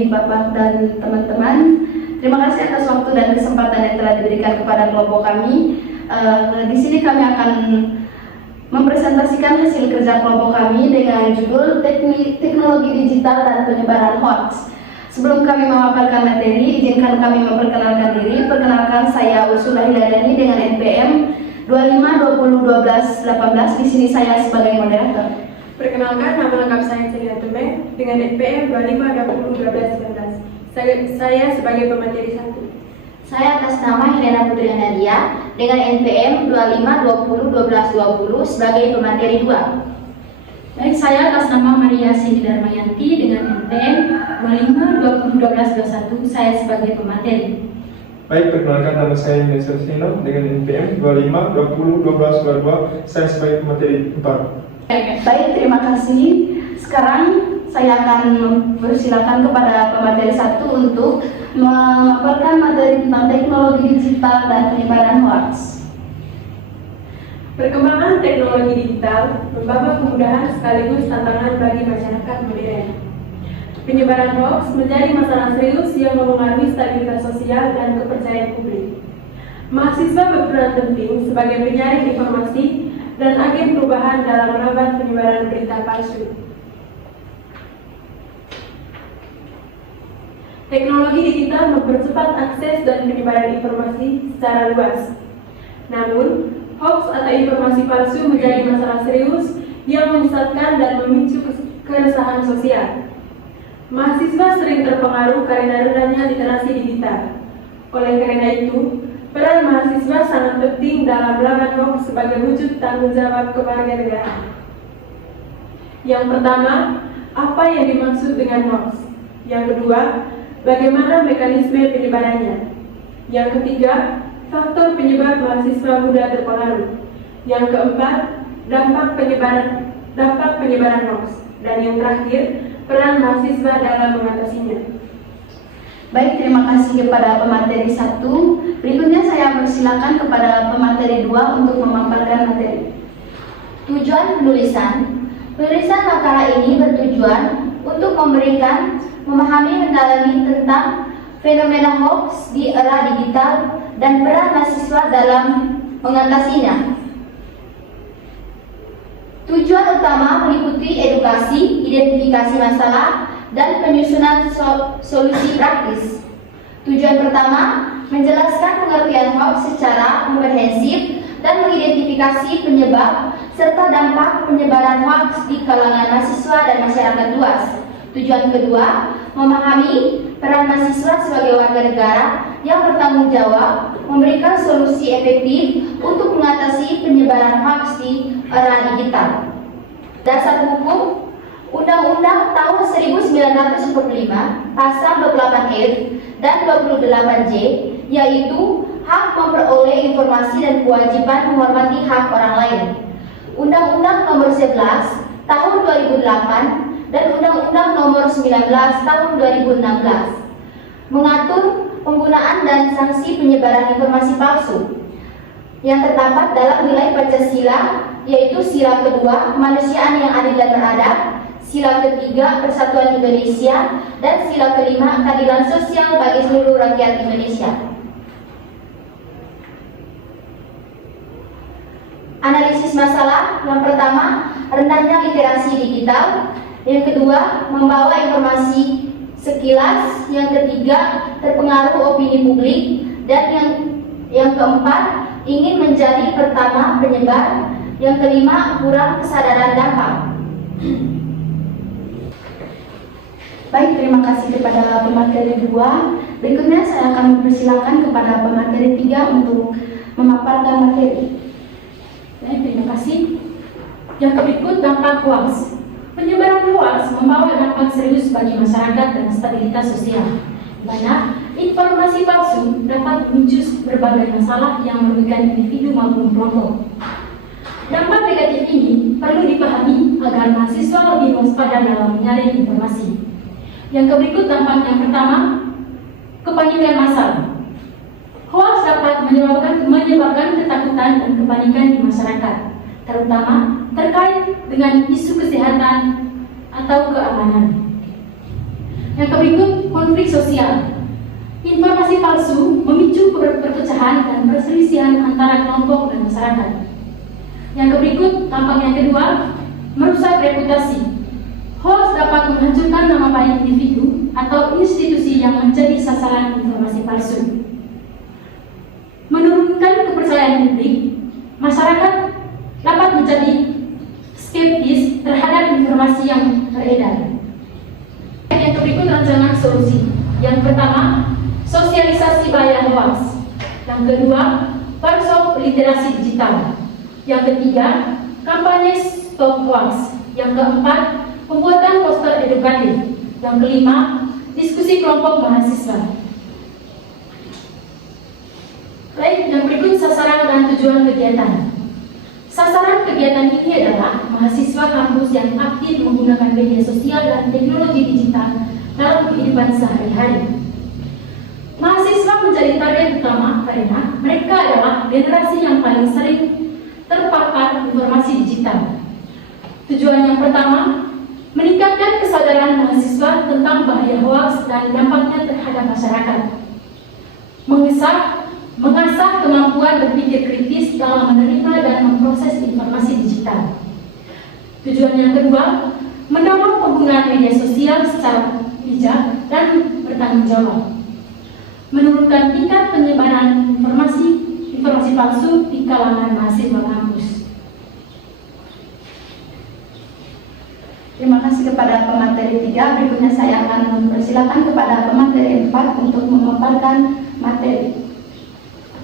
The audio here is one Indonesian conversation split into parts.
pagi Bapak dan teman-teman. Terima kasih atas waktu dan kesempatan yang telah diberikan kepada kelompok kami. Di sini kami akan mempresentasikan hasil kerja kelompok kami dengan judul Teknologi Digital dan Penyebaran Hoax. Sebelum kami memaparkan materi, izinkan kami memperkenalkan diri. Perkenalkan, saya Ursula Hiladani dengan NPM 25201218. Di sini saya sebagai moderator. Perkenalkan, nama lengkap saya Celina Tumeng dengan NPM 25201219. Saya sebagai pemateri 1. Saya atas nama Helena Putri Nadia dengan NPM 25201220 sebagai pemateri 2. Baik, saya atas nama Maria Siti Darmayanti dengan NPM 25201221, saya sebagai pemateri. Baik, perkenalkan, nama saya Indonesia Sino dengan NPM 25201222, saya sebagai pemateri 4. Baik, terima kasih. Sekarang saya akan mempersilakan kepada pemateri 1 untuk memaparkan materi tentang teknologi digital dan penyebaran hoax. Perkembangan teknologi digital membawa kemudahan sekaligus tantangan bagi masyarakat modern. Penyebaran hoax menjadi masalah serius yang mempengaruhi stabilitas sosial dan kepercayaan publik. Mahasiswa berperan penting sebagai penyaring informasi dan agen perubahan dalam melawan penyebaran berita palsu. Teknologi digital mempercepat akses dan penyebaran informasi secara luas. Namun, hoax atau informasi palsu menjadi masalah serius yang menyesatkan dan memicu keresahan sosial. Mahasiswa sering terpengaruh karena rendahnya literasi digital. Oleh karena itu, peran mahasiswa sangat penting dalam melawan hoax sebagai wujud tanggung jawab kewarganegaraan. Yang pertama, apa yang dimaksud dengan hoax? Yang kedua, bagaimana mekanisme penyebarannya? Yang ketiga, faktor penyebab mahasiswa mudah terpengaruh. Yang keempat, dampak penyebaran hoax. Dan yang terakhir, peran mahasiswa dalam mengatasinya. Baik, terima kasih kepada pemateri 1. Berikutnya saya persilakan kepada pemateri 2 untuk memaparkan materi. Tujuan penulisan makalah ini bertujuan untuk memahami mendalami tentang fenomena hoax di era digital dan peran mahasiswa dalam mengatasinya. Tujuan utama meliputi edukasi, identifikasi masalah, dan penyusunan solusi praktis. Tujuan pertama, menjelaskan pengertian hoax secara komprehensif dan mengidentifikasi penyebab serta dampak penyebaran hoax di kalangan mahasiswa dan masyarakat luas. Tujuan kedua, memahami peran mahasiswa sebagai warga negara yang bertanggung jawab memberikan solusi efektif untuk mengatasi penyebaran hoax di era digital. Dasar hukum Undang-Undang tahun 1945 pasal 28F dan 28J, yaitu hak memperoleh informasi dan kewajiban menghormati hak orang lain. Undang-Undang nomor 11 tahun 2008 dan Undang-Undang nomor 19 tahun 2016 mengatur penggunaan dan sanksi penyebaran informasi palsu yang terdapat dalam nilai Pancasila, yaitu sila kedua, kemanusiaan yang adil dan beradab, sila ketiga, persatuan Indonesia, dan sila kelima, keadilan sosial bagi seluruh rakyat Indonesia. Analisis masalah, yang pertama, rendahnya literasi digital. Yang kedua, membawa informasi sekilas. Yang ketiga, terpengaruh opini publik. Dan yang keempat, ingin menjadi pertama penyebar. Yang kelima, kurang kesadaran dampak. Baik, terima kasih kepada pemateri 2. Berikutnya saya akan mempersilakan kepada pemateri 3 untuk memaparkan materi. Baik, terima kasih. Yang berikut, dampak hoax. Penyebaran hoax membawa dampak serius bagi masyarakat dan stabilitas sosial, di mana informasi palsu dapat memicu berbagai masalah yang merugikan individu maupun kelompok. Dampak negatif ini perlu dipahami agar mahasiswa lebih waspada dalam menyaring informasi. Yang berikut dampak yang pertama, kepanikan massal. Hoax dapat menyebabkan ketakutan dan kepanikan di masyarakat, terutama terkait dengan isu kesehatan atau keamanan. Yang berikut, konflik sosial. Informasi palsu memicu perpecahan dan perselisihan antara kelompok dan masyarakat. Yang berikut, dampak yang kedua, merusak reputasi. Hoax dapat menghancurkan nama baik individu atau institusi yang menjadi sasaran informasi palsu. Menurunkan kepercayaan publik, masyarakat dapat menjadi skeptis terhadap informasi yang beredar. Yang berikut rancangan solusi. Yang pertama, sosialisasi bahaya hoax. Yang kedua, workshop literasi digital. Yang ketiga, kampanye stop hoax. Yang keempat, pembuatan poster edukatif. Yang kelima, diskusi kelompok mahasiswa. Baik, yang berikut sasaran dan tujuan kegiatan. Sasaran kegiatan ini adalah mahasiswa kampus yang aktif menggunakan media sosial dan teknologi digital dalam kehidupan sehari-hari. Mahasiswa menjadi target utama karena mereka adalah generasi yang paling sering terpapar informasi digital. Tujuan yang pertama, meningkatkan kesadaran mahasiswa tentang bahaya hoaks dan dampaknya terhadap masyarakat. Mengasah kemampuan berpikir kritis dalam menerima dan memproses informasi digital. Tujuan yang kedua, mendorong penggunaan media sosial secara bijak dan bertanggung jawab. Menurunkan tingkat penyebaran informasi palsu di kalangan mahasiswa kampus. Terima kasih kepada pemateri 3. Berikutnya saya akan mempersilakan kepada pemateri 4 untuk memaparkan materi.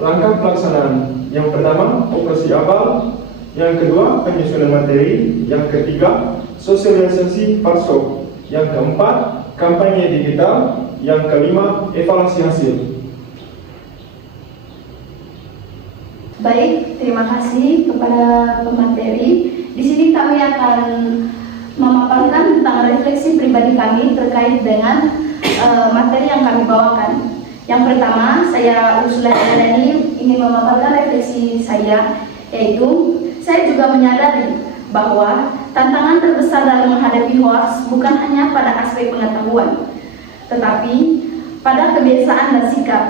Langkah pelaksanaan. Yang pertama, operasi awal. Yang kedua, penyusunan materi. Yang ketiga, sosialisasi workshop. Yang keempat, kampanye digital. Yang kelima, evaluasi hasil. Baik, terima kasih kepada pemateri. Di sini kami akan memaparkan tentang refleksi pribadi kami terkait dengan materi yang kami bawakan. Yang pertama, saya Ursula Hendani ingin memaparkan refleksi saya, yaitu saya juga menyadari bahwa tantangan terbesar dalam menghadapi hoax bukan hanya pada aspek pengetahuan, tetapi pada kebiasaan dan sikap.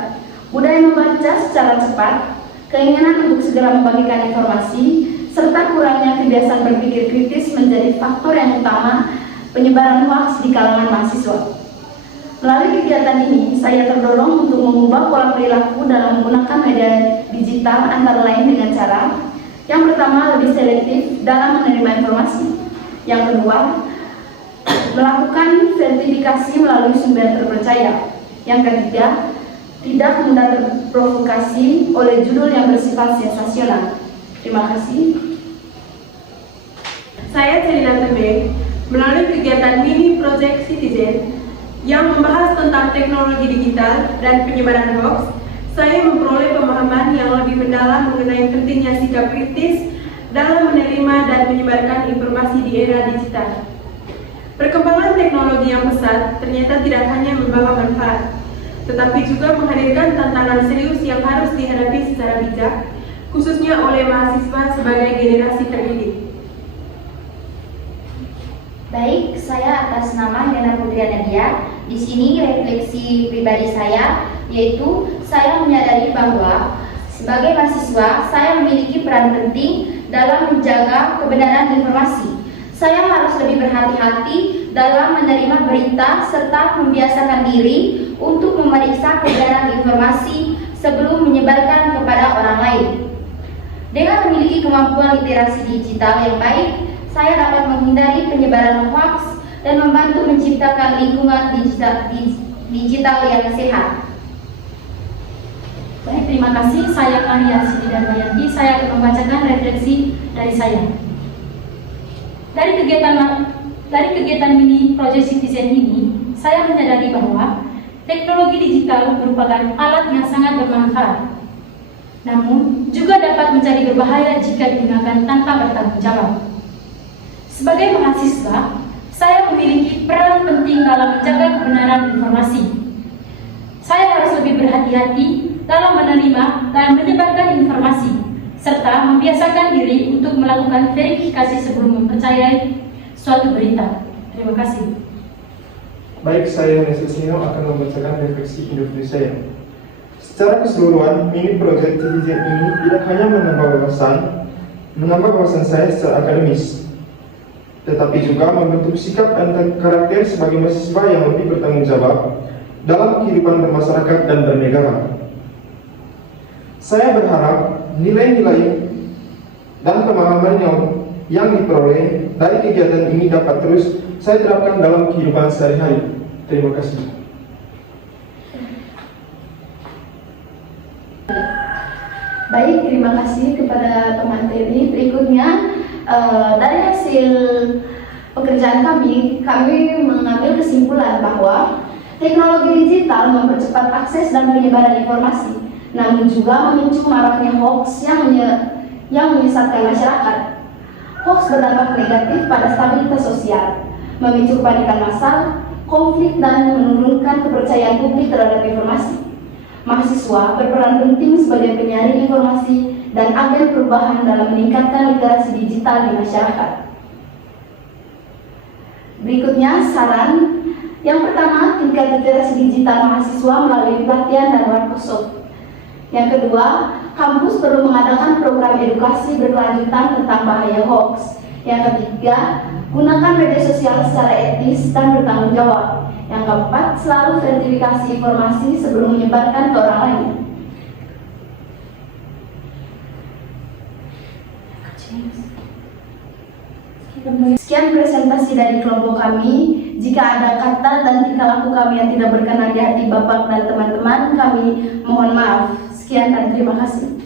Budaya membaca secara cepat, keinginan untuk segera membagikan informasi, serta kurangnya kebiasaan berpikir kritis menjadi faktor yang utama penyebaran hoax di kalangan mahasiswa. Melalui kegiatan ini, saya terdorong untuk mengubah pola perilaku dalam menggunakan media digital antara lain dengan cara yang pertama, lebih selektif dalam menerima informasi. Yang kedua, melakukan verifikasi melalui sumber terpercaya. Yang ketiga, tidak mudah terprovokasi oleh judul yang bersifat sensasional. Terima kasih. Saya Celina Tembeng, melalui kegiatan Mini Project Citizen yang membahas tentang teknologi digital dan penyebaran hoax, saya memperoleh pemahaman yang lebih mendalam mengenai pentingnya sikap kritis dalam menerima dan menyebarkan informasi di era digital. Perkembangan teknologi yang pesat ternyata tidak hanya membawa manfaat, tetapi juga menghadirkan tantangan serius yang harus dihadapi secara bijak, khususnya oleh mahasiswa sebagai generasi terdidik. Baik, saya atas nama Helena Putri Nadia. Di sini refleksi pribadi saya, yaitu saya menyadari bahwa sebagai mahasiswa saya memiliki peran penting dalam menjaga kebenaran informasi. Saya harus lebih berhati-hati dalam menerima berita serta membiasakan diri untuk memeriksa kebenaran informasi sebelum menyebarkan kepada orang lain. Dengan memiliki kemampuan literasi digital yang baik, saya dapat menghindari penyebaran hoax dan membantu menciptakan lingkungan digital yang sehat. Baik, terima kasih. Saya Maria Siti Darmayanti. Saya akan membacakan refleksi dari saya. Dari kegiatan mini Project Citizen ini, saya menyadari bahwa teknologi digital merupakan alat yang sangat bermanfaat, namun juga dapat menjadi berbahaya jika digunakan tanpa bertanggung jawab. Sebagai mahasiswa, saya memiliki peran penting dalam menjaga kebenaran informasi. Saya harus lebih berhati-hati dalam menerima dan menyebarkan informasi, serta membiasakan diri untuk melakukan verifikasi sebelum mempercayai suatu berita. Terima kasih. baik saya dan Sesino akan membacakan refleksi individu saya. Secara keseluruhan, mini project TVZ ini tidak hanya menambah wawasan saya secara akademis, tetapi juga membentuk sikap dan karakter sebagai mahasiswa yang lebih bertanggung jawab dalam kehidupan bermasyarakat dan bernegara. Saya berharap nilai-nilai dan pemahaman yang diperoleh dari kegiatan ini dapat terus saya terapkan dalam kehidupan sehari-hari. Terima kasih. Baik, terima kasih kepada teman Teri. Berikutnya, dari hasil pekerjaan kami mengambil kesimpulan bahwa teknologi digital mempercepat akses dan penyebaran informasi, namun juga memicu maraknya hoax yang menyesatkan masyarakat. Hoax berdampak negatif pada stabilitas sosial, memicu kepanikan massal, konflik, dan menurunkan kepercayaan publik terhadap informasi. Mahasiswa berperan penting sebagai penyaring informasi dan agen perubahan dalam meningkatkan literasi digital di masyarakat. Berikutnya, saran. Yang pertama, tingkat literasi digital mahasiswa melalui pelatihan dan workshop. Yang kedua, kampus perlu mengadakan program edukasi berkelanjutan tentang bahaya hoax. Yang ketiga, gunakan media sosial secara etis dan bertanggung jawab. Yang keempat, selalu verifikasi informasi sebelum menyebarkan ke orang lain. Sekian presentasi dari kelompok kami. Jika ada kata dan tingkah laku kami yang tidak berkenan di hati Bapak dan teman-teman, kami mohon maaf. Sekian dan terima kasih.